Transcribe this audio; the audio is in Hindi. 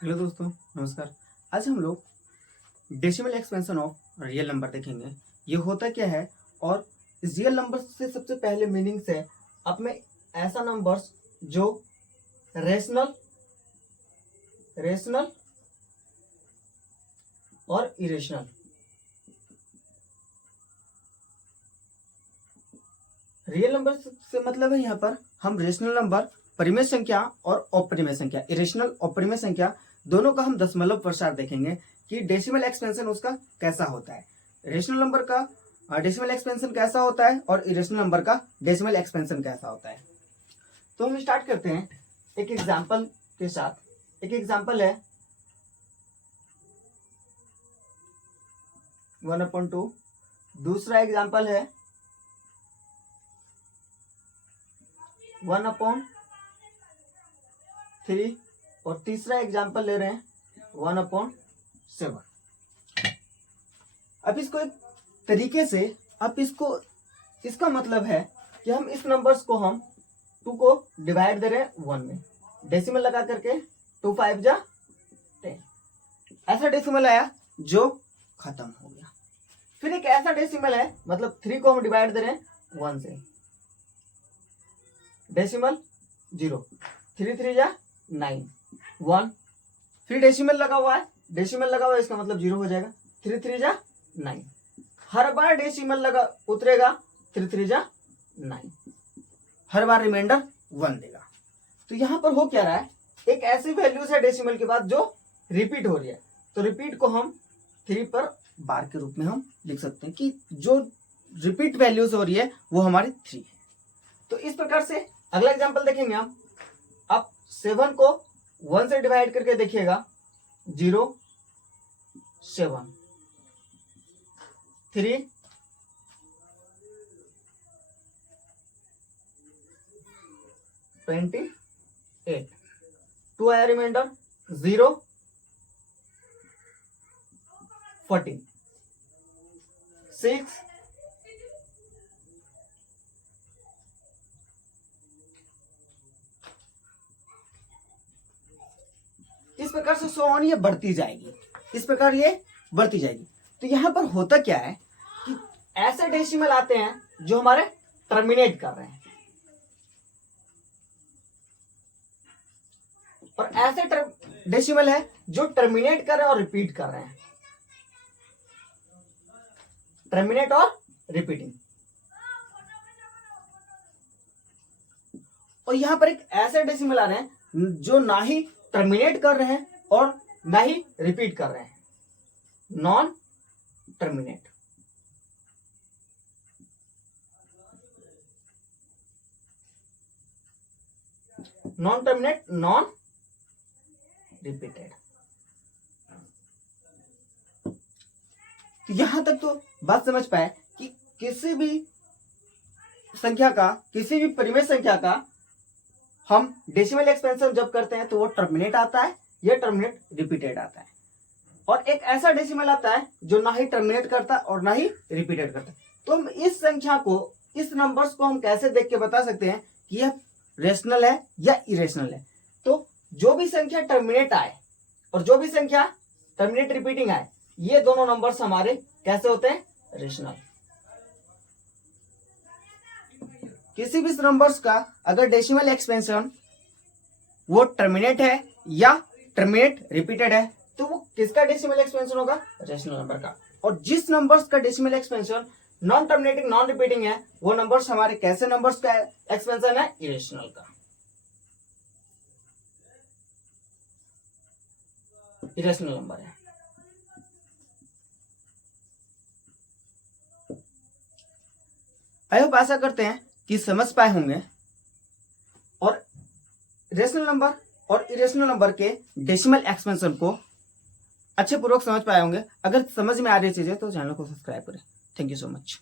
हेलो दोस्तों, नमस्कार। आज हम लोग decimal expansion of real number देखेंगे। ये होता क्या है और इस रियल नंबर से सबसे पहले मीनिंग्स है अब में ऐसा नंबर्स जो रेशनल और इरेशनल। रियल नंबर से मतलब है यहाँ पर हम रेशनल नंबर, परिमेय संख्या और अपरिमेय संख्या, इरेशनल और परिमेय संख्या दोनों का हम दशमलव प्रसार देखेंगे कि डेसिमल एक्सपेंशन उसका कैसा होता है। रेशनल नंबर का डेसिमल एक्सपेंशन कैसा होता है और इरेशनल नंबर का डेसिमल एक्सपेंशन कैसा होता है। तो हम स्टार्ट करते हैं एक एग्जांपल के साथ। एक एग्जांपल है 1/2। दूसरा एग्जांपल है 1/3 और तीसरा एग्जांपल ले रहे हैं 1/7। अब इसको एक तरीके से इसका मतलब है कि हम इस नंबर्स को हम 2 को डिवाइड दे रहे हैं 1 में, डेसिमल लगा करके 2 5 जा 10। ऐसा डेसिमल आया जो खत्म हो गया। फिर एक ऐसा डेसिमल है, मतलब 3 को हम डिवाइड दे रहे हैं 1 से, डेसिमल 0, 3 3 जा 9 1। फिर डेसिमल लगा हुआ है, इसका मतलब 0 हो जाएगा, 3 3 जा 9। हर बार डेसिमल लगा उतरेगा, 3 3 जा 9, हर बार रिमाइंडर 1 देगा। तो यहां पर हो क्या रहा है, एक ऐसी वैल्यूज है डेसिमल के बाद जो रिपीट हो रही है। तो रिपीट को हम 3 पर बार के रूप में हम लिख सकते हैं कि जो रिपीट वैल्यूज हो रही है वो हमारी 3 है। तो इस प्रकार से अगला एग्जांपल देखेंगे हम। अब 7 को 1 से डिवाइड करके देखिएगा, 0 7 3 28 2 आया रिमाइंडर, 0 14 6 इस प्रकार से सो ऑन ये बढ़ती जाएगी, इस प्रकार ये बढ़ती जाएगी। तो यहां पर होता क्या है कि ऐसे डेसिमल आते हैं जो हमारे टर्मिनेट कर रहे हैं और ऐसे डेसिमल है जो टर्मिनेट कर रहे हैं और रिपीट कर रहे हैं, टर्मिनेट और रिपीटिंग। और यहां पर एक ऐसे डेसिमल आ रहे हैं जो ना ही टर्मिनेट कर रहे हैं और ना ही रिपीट कर रहे हैं, non terminate. Non terminate, non repeated. तो यहां तक तो बात समझ पाए कि किसी भी संख्या का, किसी भी परिमेय संख्या का हम डेसिमल एक्सपेंशन जब करते हैं तो वो टर्मिनेट आता है या टर्मिनेट रिपीटेड आता है। और एक ऐसा डेसिमल आता है जो ना ही टर्मिनेट करता और ना ही रिपीटेड करता। तो हम इस संख्या को, इस नंबर्स को हम कैसे देख के बता सकते हैं कि यह रेशनल है या इरेशनल है। तो जो भी संख्या टर्मिनेट आए और जो भी संख्या टर्मिनेट रिपीटिंग आए, ये दोनों नंबर्स हमारे कैसे होते हैं, रेशनल। किसी भी नंबर्स का अगर डेसिमल एक्सपेंशन वो टर्मिनेट है या टर्मिनेट रिपीटेड है तो वो किसका डेसिमल एक्सपेंशन होगा, रेशनल नंबर का। और जिस नंबर्स का decimal expansion non terminating non repeating है वो नंबर्स हमारे कैसे नंबर्स का एक्सपेंशन है, इरेशनल का, इरेशनल नंबर है। आई होप आशा करते हैं कि समझ पाए होंगे और रेशनल नंबर और इरेशनल नंबर के डेसिमल एक्सपेंशन को अच्छे पूर्वक समझ पाए होंगे। अगर समझ में आ रही चीजें तो चैनल को सब्सक्राइब करें। Thank you so much.